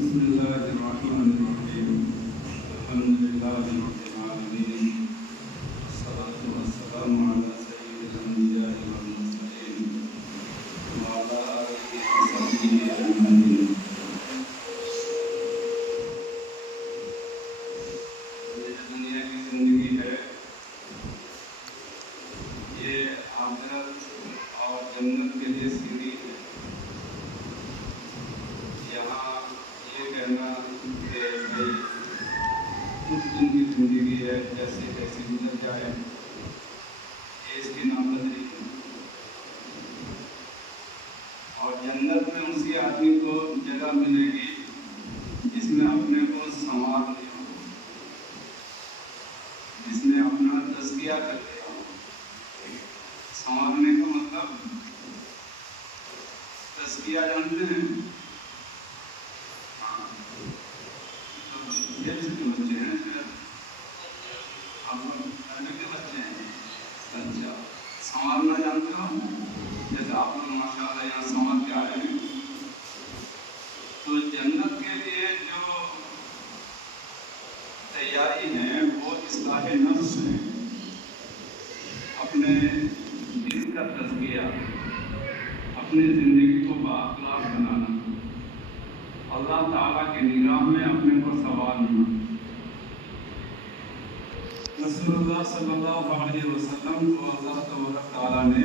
بسم الله الرحمن الرحيم الحمد لله رب العالمين والصلاة والسلام على سيد الأنبياء والمرسلين وعلى آله وصحبه أجمعين. یہ دنیا کی زندگی ہے، یہ آخرت اور جنت کے لیے سیڑھی ہے. یہاں یہ کہنا کہ بھائی کچھ دن کی زندگی ہے، جیسے کیسے گزر جائے، یہ اس کی نامزدگی ہے. اور جنت میں اسی آدمی کو جگہ ملے گی جس نے اپنے کو سنوار لیا ہو، جس نے اپنا تزکیہ کر لیا ہو. سنوارنے کا مطلب تزکیہ جانتے ہیں؟ یہ کے بچے ہیں، آپ لوگ کے بچے ہیں. اچھا، سنوارنا جانتے ہو؟ جیسے آپ لوگ ماشاء اللہ یہاں سنوار کے آئے ہیں. تو جنت کے لیے جو تیاری ہے وہ اصلاح نفس ہے، اپنے دل کا تزکیہ، اپنی زندگی کو بااخلاق بنانا، اللہ تعالیٰ کی نگاہ میں اپنے کو سنوارنا. رسول اللہ صلی اللہ علیہ وسلم کو اللہ تبارک تعالیٰ نے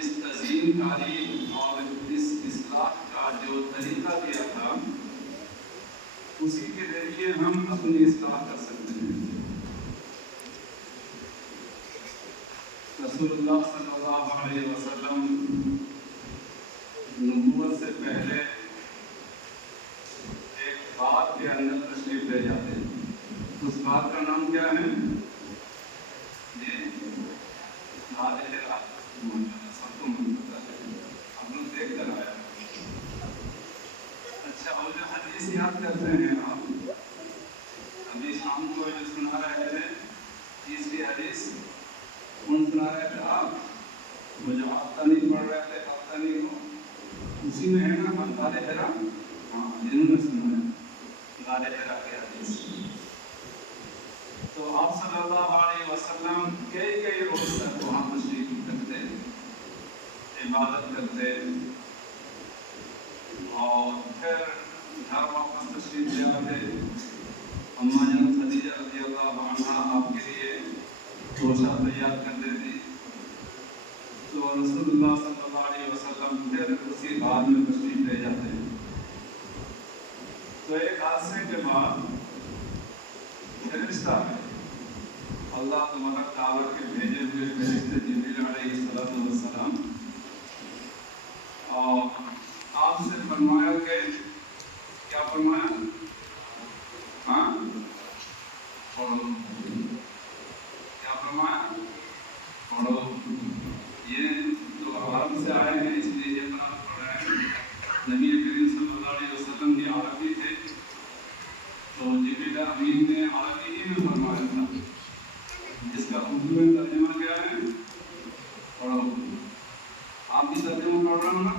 اس تزئین کاری اور اس اصلاح کا جو طریقہ دیا تھا، اسی کے ذریعے ہم اپنی اصلاح کر سکتے ہیں. رسول اللہ صلی اللہ علیہ وسلم نبوت سے پہلے ایک غار کے اندر تشریف لے جاتے ہیں. اس غار کا نام کیا ہے؟ غار حرا. سب کو پتا ہے، آپ لوگ دیکھ کر آیا. اچھا، اور جو حدیث یاد کرتے ہیں آپ، ابھی شام کو جو سنا رہے تھے تیسری حدیث، کون سنا رہے تھے آپ؟ وہ جو آفتانی پڑھ رہے تھے، آفتانی کو اسی میں ہے نا غار حرا. ہاں، جنہوں نے سنا ہے غار حرا کی حدیث. تو آپ صلی اللہ علیہ وسلم کئی روز تک وہاں تشریف رکھتے، عبادت کرتے، اور پھر گھر واپس تشریف لے آتے. اماں جان خدیجہ رضی اللہ عنہا آپ کے لیے گوشت تیار کر دیتی. تو رسول اللہ صلی اللہ علیہ وسلم پھر اسی غار میں تشریف لے جاتے ہیں. تو ایک عرصے کے بعد فرشتہ ہے، اللہ تبارک تعالیٰ کے بھیجے ہوئے فرشتے جبریل علیہ السلام، اور آپ سے فرمایا کہ کیا فرمایا؟ ہاں، پڑھو. کیا فرمایا؟ پڑھو. یہ تو عرب سے آئے ہیں، اس لیے یہ طرح پڑھ رہے ہیں. نبی کریم صلی اللہ علیہ وسلم بھی عربی تھے، تو جبریل امین نے عربی ہی میں فرمایا تھا، جس کا اردو میں ترجمہ کیا ہے؟ پڑھو. آپ بھی ترجمہ پڑھ رہے ہو نا؟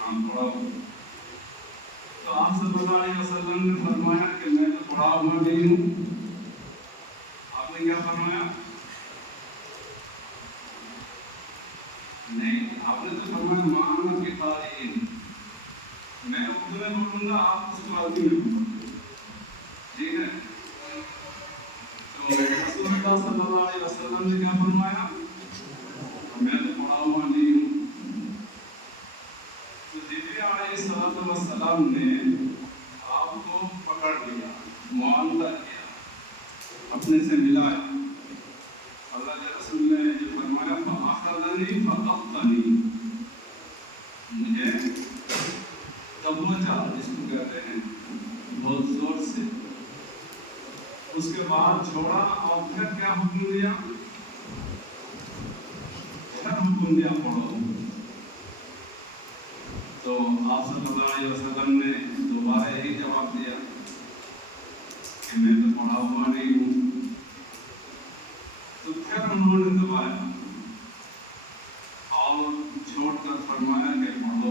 ہاں، پڑھو. تو آپ صلی اللہ علیہ وسلم نے فرمایا کہ میں تو پڑھا ہوا نہیں ہوں. آپ نے کیا فرمایا؟ نہیں، آپ نے تو فرمایا معنی کی تعلیم. میں اردو میں بولوں گا، آپ اس کو عربی میں بولیں گے، ٹھیک ہے؟ تو رسول اللہ صلی اللہ علیہ وسلم نے کیا فرمایا؟ میں تو پڑھا ہوا نہیں ہوں. تو جبریل علیہ السلام نے آپ کو پکڑ لیا، معاملہ کیا، اپنے سے ملایا. اللہ کے رسول نے جو فرمایا فَأَخَذَنِي فَقَبَّنِي، مجھے دبوچا جس کو کہتے ہیں، بہت زور سے. اس کے بعد چھوڑا اور پھر کیا حکم دیا؟ پھر حکم دیا پڑھو. تو آپ صلی اللہ علیہ وسلم نے دوبارہ یہی جواب دیا کہ میں تو پڑھا ہوا نہیں ہوں. تو پھر انہوں نے دبایا اور چھوڑ کر فرمایا کہ پڑھو.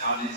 40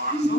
500।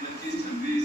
25-26